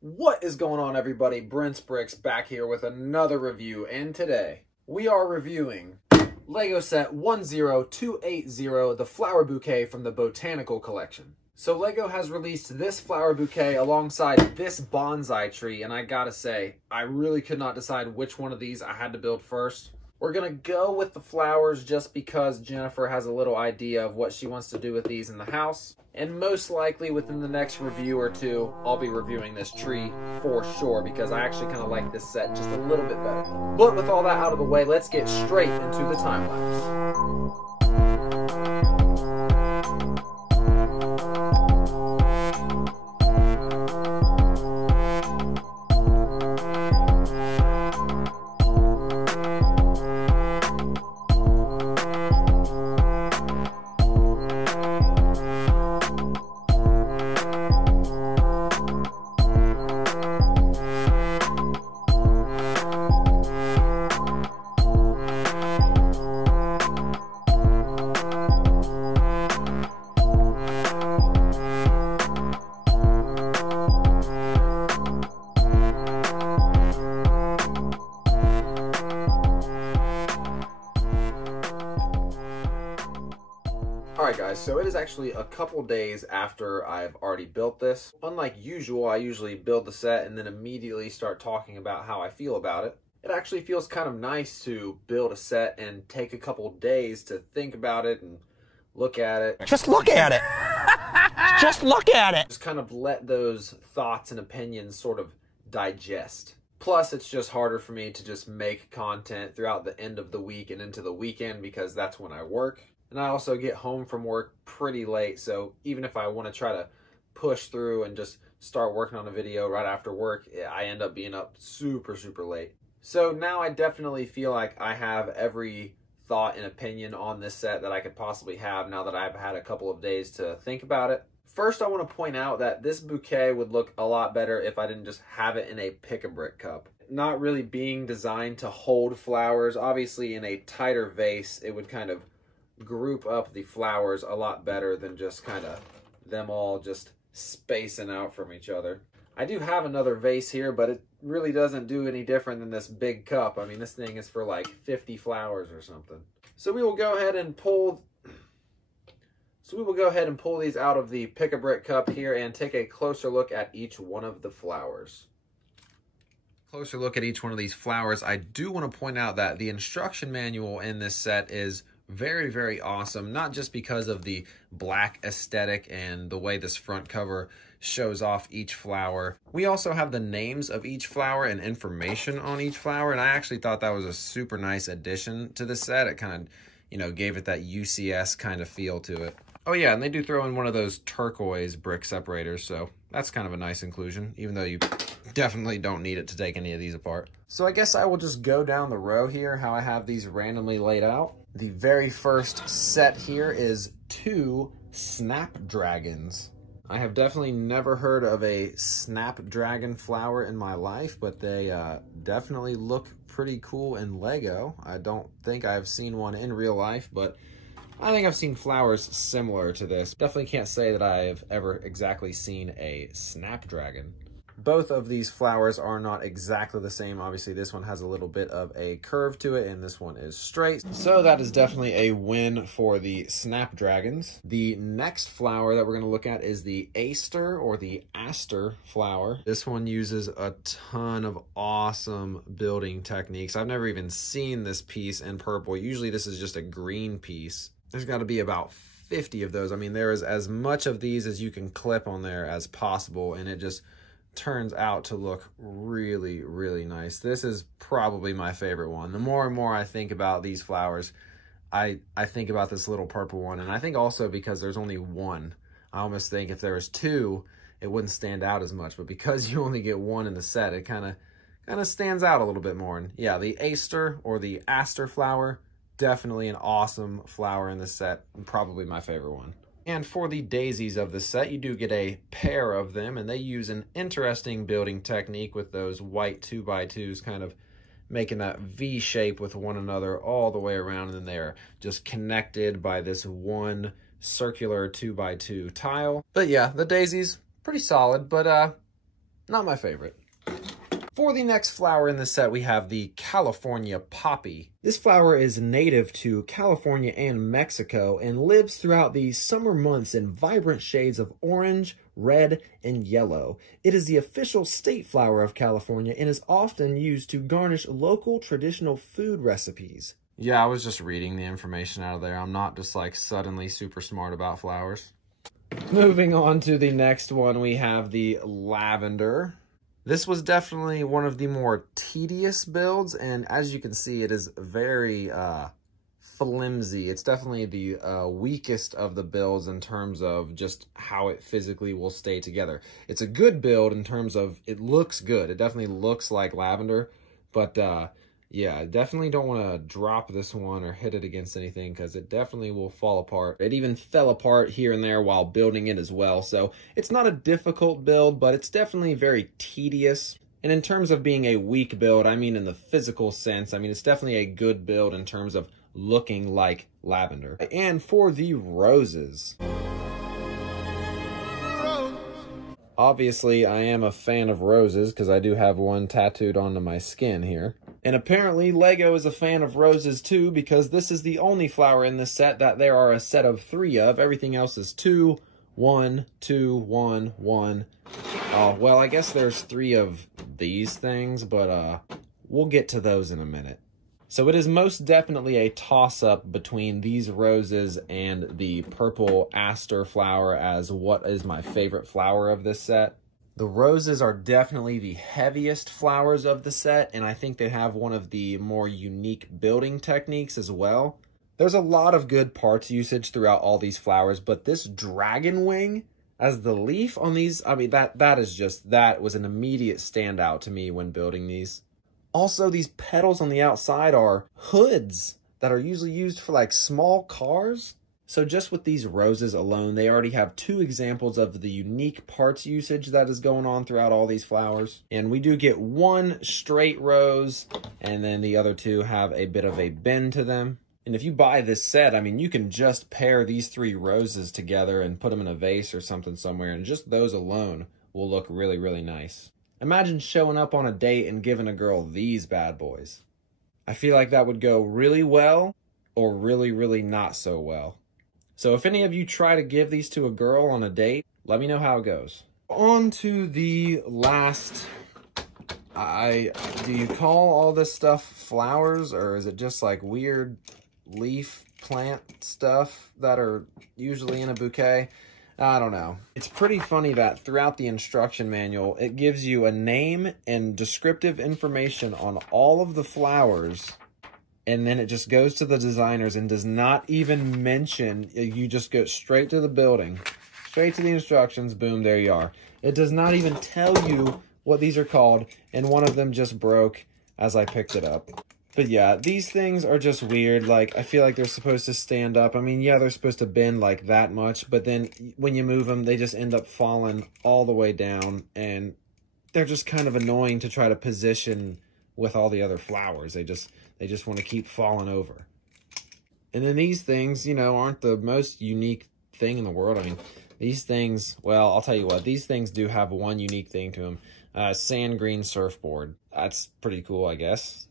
What is going on, everybody? Brent's Bricks back here with another review, and today we are reviewing Lego set 10280, the flower bouquet from the Botanical Collection. So Lego has released this flower bouquet alongside this bonsai tree, and I gotta say, I really could not decide which one of these I had to build first. We're gonna go with the flowers just because Jennifer has a little idea of what she wants to do with these in the house. And most likely within the next review or two, I'll be reviewing this tree for sure because I actually kind of like this set just a little bit better. But with all that out of the way, let's get straight into the time lapse. Alright guys, so it is actually a couple days after I've already built this. Unlike usual, I usually build the set and then immediately start talking about how I feel about it. It actually feels kind of nice to build a set and take a couple days to think about it and look at it. Just look at it! Just look at it! Just kind of let those thoughts and opinions sort of digest. Plus, it's just harder for me to just make content throughout the end of the week and into the weekend because that's when I work. And I also get home from work pretty late, so even if I want to try to push through and just start working on a video right after work, I end up being up super late. So now I definitely feel like I have every thought and opinion on this set that I could possibly have now that I've had a couple of days to think about it. First, I want to point out that this bouquet would look a lot better if I didn't just have it in a pick-a-brick cup. Not really being designed to hold flowers. Obviously, in a tighter vase, it would kind of group up the flowers a lot better than just kind of them all just spacing out from each other. I do have another vase here, but it really doesn't do any different than this big cup. I mean, this thing is for like 50 flowers or something. So we will go ahead and pull these out of the pick-a-brick cup here and take a closer look at each one of the flowers. Closer look at each one of these flowers. I do want to point out that the instruction manual in this set is very awesome, not just because of the black aesthetic and the way this front cover shows off each flower. We also have the names of each flower and information on each flower, and I actually thought that was a super nice addition to the set. It kind of, you know, gave it that UCS kind of feel to it. Oh yeah, and they do throw in one of those turquoise brick separators, so that's kind of a nice inclusion, even though you definitely don't need it to take any of these apart. So I guess I will just go down the row here, how I have these randomly laid out. The very first set here is 2 snapdragons. I have definitely never heard of a snapdragon flower in my life, but they definitely look pretty cool in Lego. I don't think I've seen one in real life, but I think I've seen flowers similar to this. Definitely can't say that I've ever exactly seen a snapdragon. Both of these flowers are not exactly the same. Obviously, this one has a little bit of a curve to it, and this one is straight. So that is definitely a win for the snapdragons. The next flower that we're going to look at is the aster or the aster flower. This one uses a ton of awesome building techniques. I've never even seen this piece in purple. Usually this is just a green piece. There's got to be about 50 of those. I mean, there is as much of these as you can clip on there as possible, and it just turns out to look really nice. This is probably my favorite one. The more and more I think about these flowers, I think about this little purple one, and I think also because there's only one, I almost think if there was 2, it wouldn't stand out as much, but because you only get 1 in the set, it kind of stands out a little bit more. And yeah, the aster or the aster flower, definitely an awesome flower in the set, and probably my favorite one. And for the daisies of the set, you do get a pair of them, and they use an interesting building technique with those white 2x2s kind of making that V shape with one another all the way around, and then they're just connected by this one circular 2x2 tile. But yeah, the daisies, pretty solid, but Not my favorite. For the next flower in the set, we have the California Poppy. This flower is native to California and Mexico and lives throughout the summer months in vibrant shades of orange, red, and yellow. It is the official state flower of California and is often used to garnish local traditional food recipes. Yeah, I was just reading the information out of there. I'm not just like suddenly super smart about flowers. Moving on to the next one, we have the lavender. This was definitely one of the more tedious builds, and as you can see, it is very flimsy. It's definitely the weakest of the builds in terms of just how it physically will stay together. It's a good build in terms of it looks good. It definitely looks like lavender, but yeah, definitely don't want to drop this one or hit it against anything because it definitely will fall apart. It even fell apart here and there while building it as well. So it's not a difficult build, but it's definitely very tedious. And in terms of being a weak build, I mean in the physical sense, I mean it's definitely a good build in terms of looking like lavender. And for the roses. Obviously, I am a fan of roses because I do have one tattooed onto my skin here. And apparently, Lego is a fan of roses too because this is the only flower in this set that there are a set of 3 of. Everything else is 2, 1, 2, 1, 1. Oh, well, I guess there's 3 of these things, but we'll get to those in a minute. So it is most definitely a toss-up between these roses and the purple aster flower as what is my favorite flower of this set. The roses are definitely the heaviest flowers of the set, and I think they have one of the more unique building techniques as well. There's a lot of good parts usage throughout all these flowers, but this dragon wing as the leaf on these, I mean, that was an immediate standout to me when building these. Also, these petals on the outside are hoods that are usually used for like small cars. So just with these roses alone, they already have 2 examples of the unique parts usage that is going on throughout all these flowers. And we do get 1 straight rose, and then the other 2 have a bit of a bend to them. And if you buy this set, I mean, you can just pair these 3 roses together and put them in a vase or something somewhere, and just those alone will look really, really nice. Imagine showing up on a date and giving a girl these bad boys. I feel like that would go really well or really, really not so well. So if any of you try to give these to a girl on a date, let me know how it goes. On to the last, do you call all this stuff flowers, or is it just like weird leaf plant stuff that are usually in a bouquet? I don't know. It's pretty funny that throughout the instruction manual, it gives you a name and descriptive information on all of the flowers, and then it just goes to the designers and does not even mention, you just go straight to the building, straight to the instructions, boom, there you are. It does not even tell you what these are called, and one of them just broke as I picked it up. But yeah, these things are just weird. Like, I feel like they're supposed to stand up. I mean, yeah, they're supposed to bend like that much, but then when you move them, they just end up falling all the way down, and they're just kind of annoying to try to position with all the other flowers. They just want to keep falling over. And then these things, you know, aren't the most unique thing in the world. I mean, these things, well, I'll tell you what, these things do have one unique thing to them. Sand green surfboard. That's pretty cool, I guess.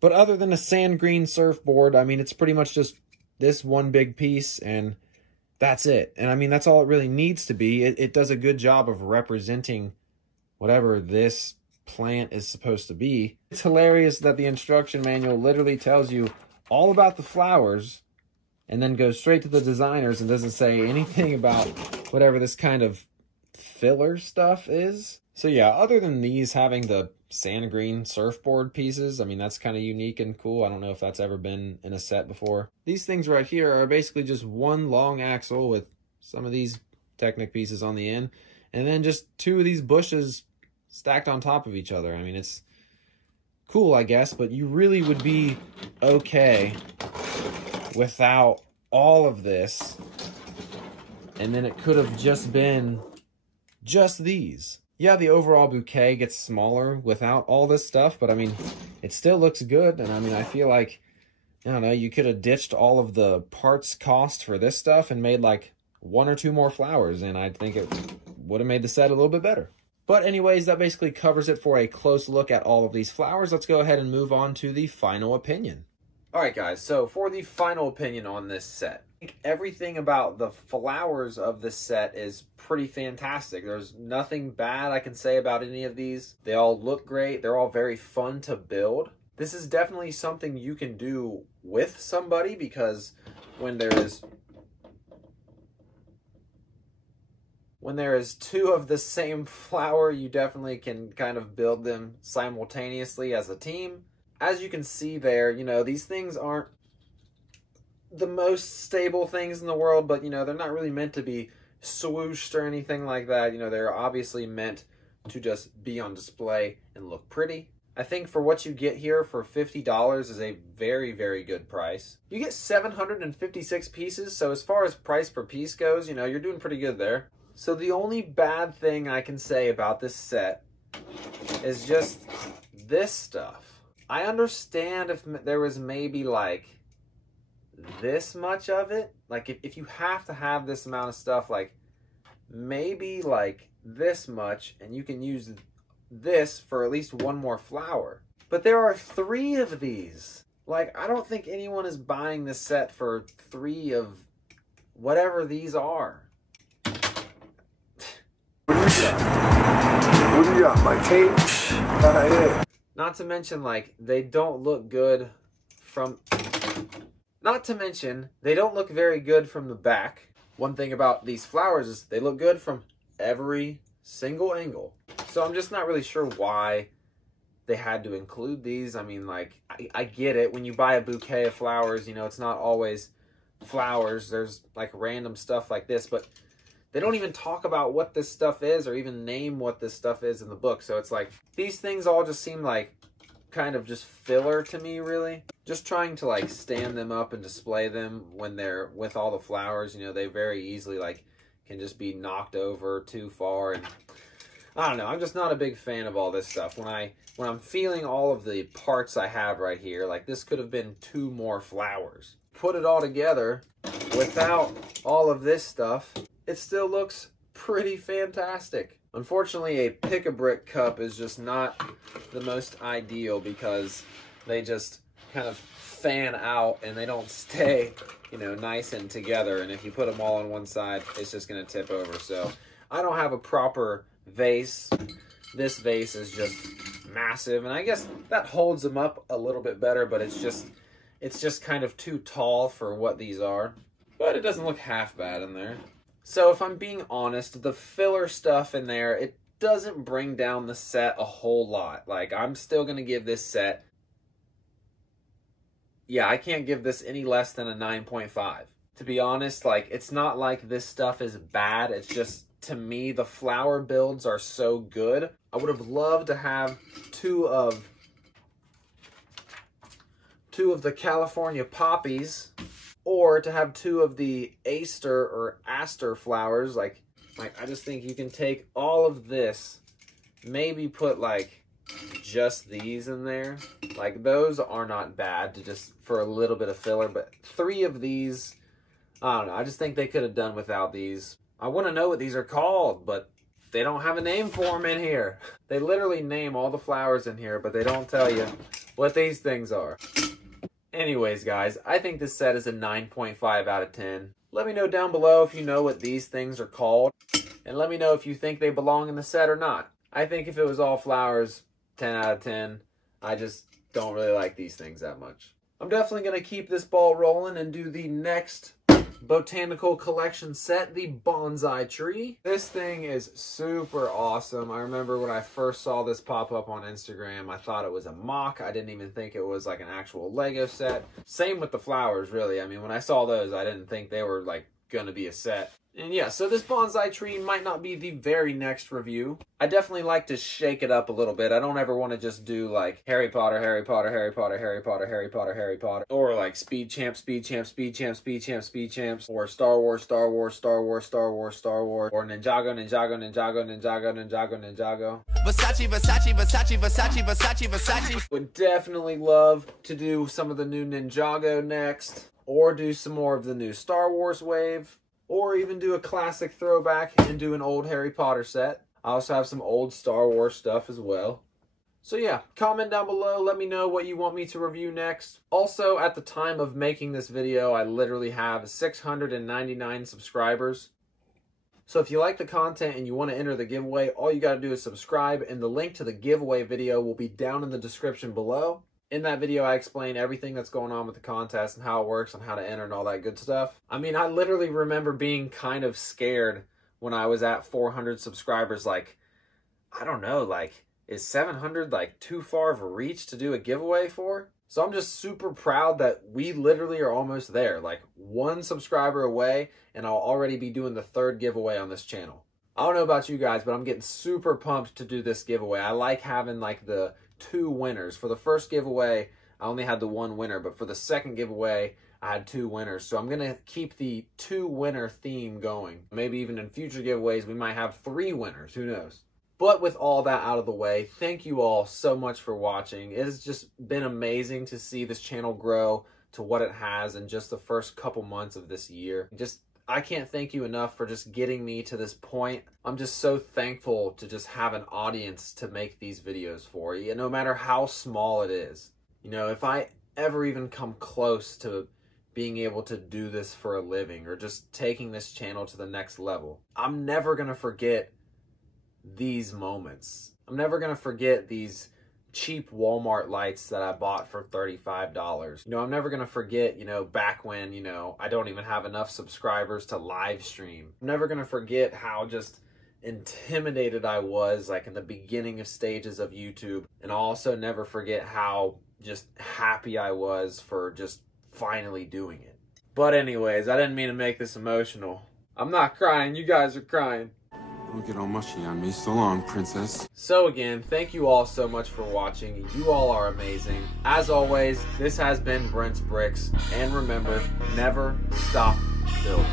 But other than a sand green surfboard, I mean, it's pretty much just this one big piece, and that's it. And I mean, that's all it really needs to be. It does a good job of representing whatever this plant is supposed to be. It's hilarious that the instruction manual literally tells you all about the flowers and then goes straight to the designers and doesn't say anything about whatever this kind of filler stuff is. So yeah, other than these having the sand green surfboard pieces, I mean, that's kind of unique and cool. I don't know if that's ever been in a set before. These things right here are basically just one long axle with some of these Technic pieces on the end, and then just 2 of these bushes stacked on top of each other. I mean, it's cool, I guess, but you really would be okay without all of this, and then it could have just been just these. Yeah, the overall bouquet gets smaller without all this stuff, but I mean, it still looks good. And I mean, I feel like, I don't know, you could have ditched all of the parts cost for this stuff and made like 1 or 2 more flowers, and I think it would have made the set a little bit better. But anyways, that basically covers it for a close look at all of these flowers. Let's go ahead and move on to the final opinion. All right, guys, so for the final opinion on this set, I think everything about the flowers of this set is pretty fantastic. There's nothing bad I can say about any of these. They all look great. They're all very fun to build. This is definitely something you can do with somebody, because when there is two of the same flower, you definitely can kind of build them simultaneously as a team. As you can see there, you know, these things aren't the most stable things in the world, but, you know, they're not really meant to be swooshed or anything like that. You know, they're obviously meant to just be on display and look pretty. I think for what you get here for $50 is a very, very good price. You get 756 pieces, so as far as price per piece goes, you know, you're doing pretty good there. So the only bad thing I can say about this set is just this stuff. I understand if there was maybe like this much of it. Like if you have to have this amount of stuff, like maybe like this much, and you can use this for at least one more flower. But there are 3 of these. Like, I don't think anyone is buying this set for 3 of whatever these are. What do you got, my tape? Yeah. Not to mention, like, they don't look good from... Not to mention, they don't look very good from the back. One thing about these flowers is they look good from every single angle. So I'm just not really sure why they had to include these. I mean, like, I get it. When you buy a bouquet of flowers, you know, it's not always flowers. There's, like, random stuff like this, but they don't even talk about what this stuff is or even name what this stuff is in the book. So it's like, these things all just seem like kind of just filler to me, really. Just trying to, like, stand them up and display them when they're with all the flowers, you know, they very easily, like, can just be knocked over too far. And I don't know, I'm just not a big fan of all this stuff. When I'm feeling all of the parts I have right here, like, this could have been 2 more flowers. Put it all together without all of this stuff, it still looks pretty fantastic. Unfortunately, a pick-a-brick cup is just not the most ideal because they just kind of fan out and they don't stay, you know, nice and together. And if you put them all on one side, it's just going to tip over. So I don't have a proper vase. This vase is just massive, and I guess that holds them up a little bit better, but it's just kind of too tall for what these are. But it doesn't look half bad in there. So if I'm being honest, the filler stuff in there, it doesn't bring down the set a whole lot. Like, I'm still going to give this set, yeah, I can't give this any less than a 9.5. To be honest, like, it's not like this stuff is bad. It's just, to me, the flower builds are so good. I would have loved to have two of the California poppies, or to have 2 of the aster or aster flowers. Like I just think you can take all of this, maybe put like just these in there. Like, those are not bad to just for a little bit of filler, but 3 of these, I don't know, I just think they could have done without these. I want to know what these are called, but they don't have a name for them in here. They literally name all the flowers in here, but they don't tell you what these things are. Anyways, guys, I think this set is a 9.5 out of 10. Let me know down below if you know what these things are called, and let me know if you think they belong in the set or not. I think if it was all flowers, 10 out of 10. I just don't really like these things that much. I'm definitely going to keep this ball rolling and do the next botanical collection set, the bonsai tree. This thing is super awesome. I remember when I first saw this pop up on Instagram, I thought it was a mock. I didn't even think it was like an actual Lego set. Same with the flowers, really. I mean, when I saw those, I didn't think they were like gonna be a set. And yeah, so this bonsai tree might not be the very next review. I definitely like to shake it up a little bit. I don't ever want to just do like Harry Potter, Harry Potter, Harry Potter, Harry Potter, Harry Potter, Harry Potter, or like Speed Champ, Speed Champ, Speed Champ, Speed Champ, Speed Champs, or Star Wars, Star Wars, Star Wars, Star Wars, Star Wars, or Ninjago, Ninjago, Ninjago, Ninjago, Ninjago, Ninjago. Versace, Versace, Versace, Versace, Versace, Versace. Would definitely love to do some of the new Ninjago next, or do some more of the new Star Wars wave, or even do a classic throwback and do an old Harry Potter set. I also have some old Star Wars stuff as well. So yeah, comment down below, let me know what you want me to review next. Also, at the time of making this video, I literally have 699 subscribers. So if you like the content and you want to enter the giveaway, all you got to do is subscribe, and the link to the giveaway video will be down in the description below. In that video, I explain everything that's going on with the contest and how it works and how to enter and all that good stuff. I mean, I literally remember being kind of scared when I was at 400 subscribers. Like, I don't know, like, is 700 like too far of a reach to do a giveaway for? So I'm just super proud that we literally are almost there, like 1 subscriber away, and I'll already be doing the 3rd giveaway on this channel. I don't know about you guys, but I'm getting super pumped to do this giveaway. I like having like the 2 winners. For the first giveaway, I only had the 1 winner, but for the second giveaway, I had 2 winners. So I'm going to keep the 2 winner theme going. Maybe even in future giveaways, we might have 3 winners, who knows? But with all that out of the way, thank you all so much for watching. It has just been amazing to see this channel grow to what it has in just the first couple months of this year. I can't thank you enough for just getting me to this point. I'm just so thankful to just have an audience to make these videos for you, no matter how small it is. You know, if I ever even come close to being able to do this for a living or just taking this channel to the next level, I'm never going to forget these moments. I'm never going to forget these cheap Walmart lights that I bought for $35. You know, I'm never going to forget, you know, back when, you know, I don't even have enough subscribers to live stream. I'm never going to forget how just intimidated I was like in the beginning of stages of YouTube. And I'll also never forget how just happy I was for just finally doing it. But anyways, I didn't mean to make this emotional. I'm not crying, you guys are crying. Don't get all mushy on me. So long, princess. So again, thank you all so much for watching. You all are amazing. As always, this has been Brent's Bricks. And remember, never stop building.